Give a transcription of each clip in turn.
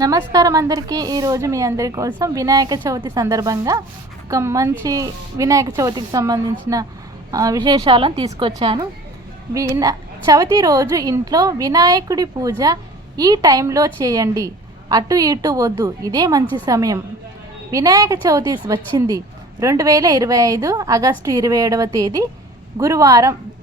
నమస్కారం అందరికీ. ఈరోజు మీ అందరి కోసం వినాయక చవితి సందర్భంగా ఒక మంచి వినాయక చవితికి సంబంధించిన విశేషాలను తీసుకొచ్చాను. చవితి రోజు ఇంట్లో వినాయకుడి పూజ ఈ టైంలో చేయండి, అటు ఇటు వద్దు, ఇదే మంచి సమయం. వినాయక చవితి వచ్చింది 2025 ఆగస్టు 27వ తేదీ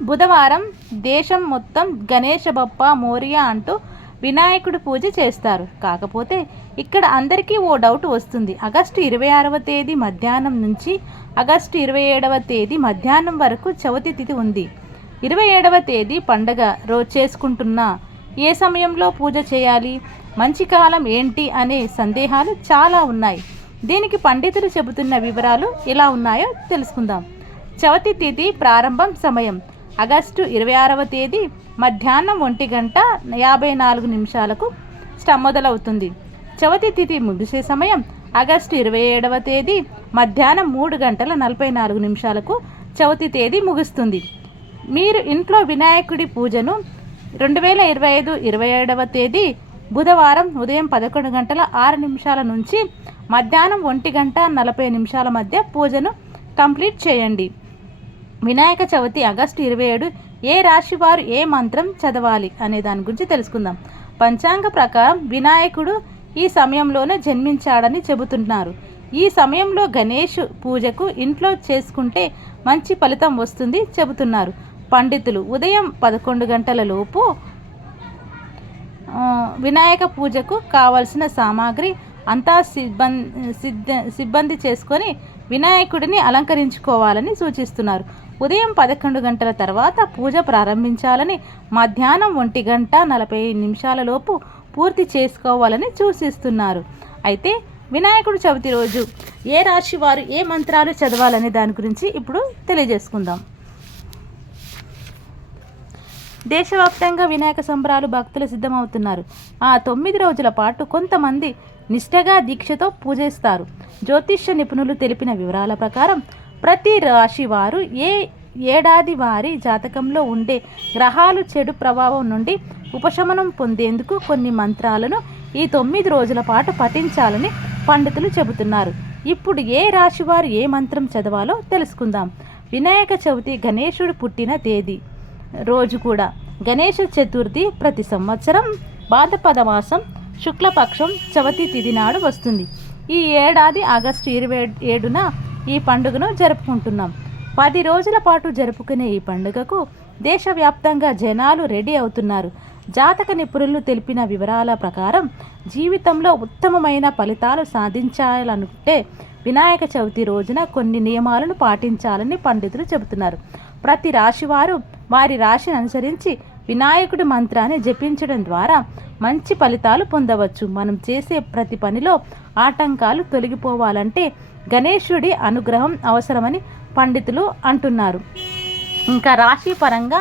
బుధవారం. దేశం మొత్తం గణేష బప్ప మోరియా అంటూ వినాయకుడి పూజ చేస్తారు. కాకపోతే ఇక్కడ అందరికీ ఓ డౌట్ వస్తుంది. ఆగస్టు 26వ తేదీ మధ్యాహ్నం నుంచి ఆగస్టు 27వ తేదీ మధ్యాహ్నం వరకు చవితి తిథి ఉంది. 27వ తేదీ పండగ రోజు చేసుకుంటున్నా ఏ సమయంలో పూజ చేయాలి, మంచి కాలం ఏంటి అనే సందేహాలు చాలా ఉన్నాయి. దీనికి పండితులు చెబుతున్న వివరాలు ఎలా ఉన్నాయో తెలుసుకుందాం. చవితి తిథి ప్రారంభం సమయం ఆగస్టు 26వ తేదీ మధ్యాహ్నం 1:54 మొదలవుతుంది. చవితి తిథి ముగిసే సమయం ఆగస్టు 27వ తేదీ మధ్యాహ్నం 3:44 చవితి తేదీ ముగుస్తుంది. మీరు ఇంట్లో వినాయకుడి పూజను 2025 27వ తేదీ బుధవారం ఉదయం 11:06 నుంచి మధ్యాహ్నం 1:40 మధ్య పూజను కంప్లీట్ చేయండి. వినాయక చవితి ఆగస్టు 27 ఏ రాశి వారు ఏ మంత్రం చదవాలి అనే దాని గురించి తెలుసుకుందాం. పంచాంగ ప్రకారం వినాయకుడు ఈ సమయంలోనే జన్మించాడని చెబుతున్నారు. ఈ సమయంలో గణేష్ పూజకు ఇంట్లో చేసుకుంటే మంచి ఫలితం వస్తుంది చెబుతున్నారు పండితులు. ఉదయం 11 గంటల లోపు వినాయక పూజకు కావలసిన సామాగ్రి అంతా సిబ్బంది చేసుకొని వినాయకుడిని అలంకరించుకోవాలని సూచిస్తున్నారు. ఉదయం 11 గంటల తర్వాత పూజ ప్రారంభించాలని, మధ్యాహ్నం 1:40 లోపు పూర్తి చేసుకోవాలని సూచిస్తున్నారు. అయితే వినాయకుడి చవితి రోజు ఏ రాశి వారు ఏ మంత్రాలు చదవాలనే దాని గురించి ఇప్పుడు తెలియజేసుకుందాం. దేశవ్యాప్తంగా వినాయక సంబరాలు భక్తులు సిద్ధమవుతున్నారు. ఆ 9 రోజుల పాటు కొంతమంది నిష్ఠగా దీక్షతో పూజిస్తారు. జ్యోతిష్య నిపుణులు తెలిపిన వివరాల ప్రకారం ప్రతి రాశి వారు ఏడాది వారి జాతకంలో ఉండే గ్రహాలు చెడు ప్రభావం నుండి ఉపశమనం పొందేందుకు కొన్ని మంత్రాలను ఈ 9 రోజుల పాటు పఠించాలని పండితులు చెబుతున్నారు. ఇప్పుడు ఏ రాశి వారు ఏ మంత్రం చదవాలో తెలుసుకుందాం. వినాయక చవితి గణేశుడు పుట్టిన తేదీ రోజు కూడా గణేష చతుర్థి ప్రతి సంవత్సరం భాద్రపద మాసం శుక్లపక్షం చవితి తిథి నాడు వస్తుంది. ఈ ఏడాది ఆగస్టు 27న ఈ పండుగను జరుపుకుంటున్నాం. 10 రోజుల పాటు జరుపుకునే ఈ పండుగకు దేశవ్యాప్తంగా జనాలు రెడీ అవుతున్నారు. జాతక నిపుణులు తెలిపిన వివరాల ప్రకారం జీవితంలో ఉత్తమమైన ఫలితాలు సాధించాలనుకుంటే వినాయక చవితి రోజున కొన్ని నియమాలను పాటించాలని పండితులు చెబుతున్నారు. ప్రతి రాశివారు వారి రాశిని అనుసరించి వినాయకుడి మంత్రాన్ని జపించడం ద్వారా మంచి ఫలితాలు పొందవచ్చు. మనం చేసే ప్రతి పనిలో ఆటంకాలు తొలగిపోవాలంటే గణేశుడి అనుగ్రహం అవసరమని పండితులు అంటున్నారు. ఇంకా రాశి పరంగా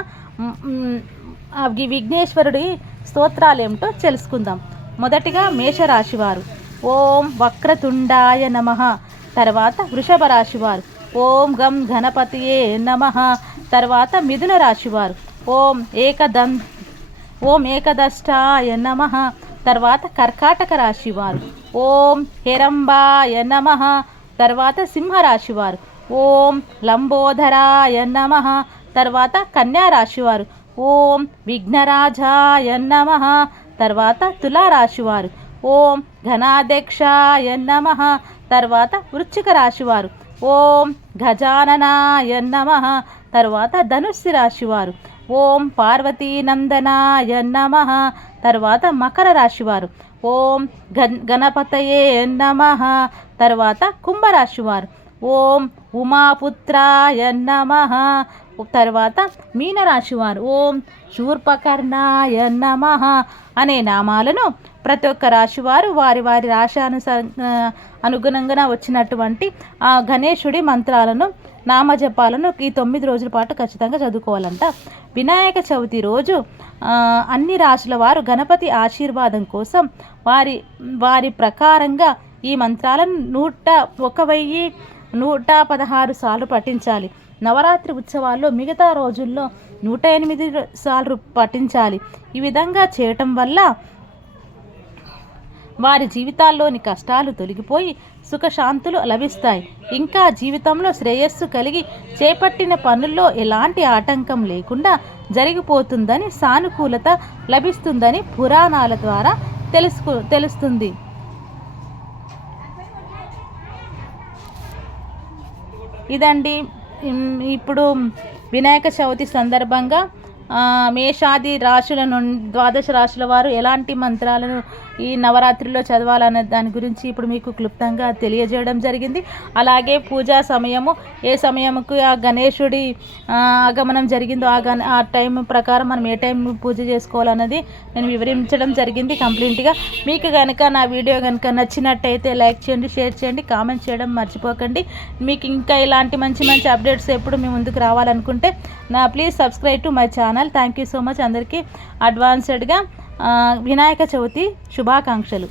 విఘ్నేశ్వరుడి స్తోత్రాలు ఏమిటో తెలుసుకుందాం. మొదటిగా మేషరాశివారు ఓం వక్రతుండాయ నమః. తర్వాత వృషభ రాశివారు ఓం గం గణపతియే నమః. తర్వాత మిథున రాశివారు ఓం ఏకదష్టాయ నమః. తర్వాత కర్కాటక రాశివారు ఓం హేరంబాయ నమః. తర్వాత సింహరాశివారు ఓం లంబోదరాయ నమః. తర్వాత కన్యా రాశివారు ఓం విఘ్నరాజాయ నమః. తర్వాత తులారాశివారు ఓం ఘనాధ్యక్షాయ నమః. తర్వాత వృశ్చిక రాశివారు ఓం గజాననాయ నమః. తర్వాత ధనుస్సు రాశివారు ఓం పార్వతీనందనాయ నమః. తర్వాత మకర రాశివారు ఓం గణపతయే నమః. తర్వాత కుంభరాశివారు ఓం ఉమాపుత్రాయ నమః. తర్వాత మీనరాశివారు ఓం శూర్పకర్ణాయ నమః అనే నామాలను ప్రతి ఒక్క రాశివారు వారి రాశి అనుగుణంగా వచ్చినటువంటి ఆ గణేశుడి మంత్రాలను నామజపాలను ఈ 9 రోజుల పాటు ఖచ్చితంగా చదువుకోవాలంట. వినాయక చవితి రోజు అన్ని రాశుల వారు గణపతి ఆశీర్వాదం కోసం వారి ప్రకారంగా ఈ మంత్రాలను 1116 సార్లు పఠించాలి. నవరాత్రి ఉత్సవాల్లో మిగతా రోజుల్లో 108 సార్లు పఠించాలి. ఈ విధంగా చేయటం వల్ల వారి జీవితాల్లోని కష్టాలు తొలగిపోయి సుఖశాంతులు లభిస్తాయి. ఇంకా జీవితంలో శ్రేయస్సు కలిగి చేపట్టిన పనుల్లో ఎలాంటి ఆటంకం లేకుండా జరిగిపోతుందని, సానుకూలత లభిస్తుందని పురాణాల ద్వారా తెలుస్తుంది. ఇదండి ఇప్పుడు వినాయక చవితి సందర్భంగా మేషాది రాశుల నుండి 12 రాశుల వారు ఎలాంటి మంత్రాలను ఈ నవరాత్రిలో చదవాలనే దాని గురించి ఇప్పుడు మీకు క్లుప్తంగా తెలియజేయడం జరిగింది. అలాగే పూజా సమయము, ఏ సమయంకు ఆ గణేశుడి ఆగమనం జరిగిందో ఆ టైం ప్రకారం మనం ఏ టైం పూజ చేసుకోవాలన్నది నేను వివరించడం జరిగింది కంప్లీట్గా. మీకు కనుక నా వీడియో కనుక నచ్చినట్టయితే లైక్ చేయండి, షేర్ చేయండి, కామెంట్ చేయడం మర్చిపోకండి. మీకు ఇంకా ఇలాంటి మంచి మంచి అప్డేట్స్ ఎప్పుడు మీ ముందుకు రావాలనుకుంటే please subscribe to my channel. Thank you so much. అందరికీ అడ్వాన్స్డ్గా వినాయక చవితి శుభాకాంక్షలు.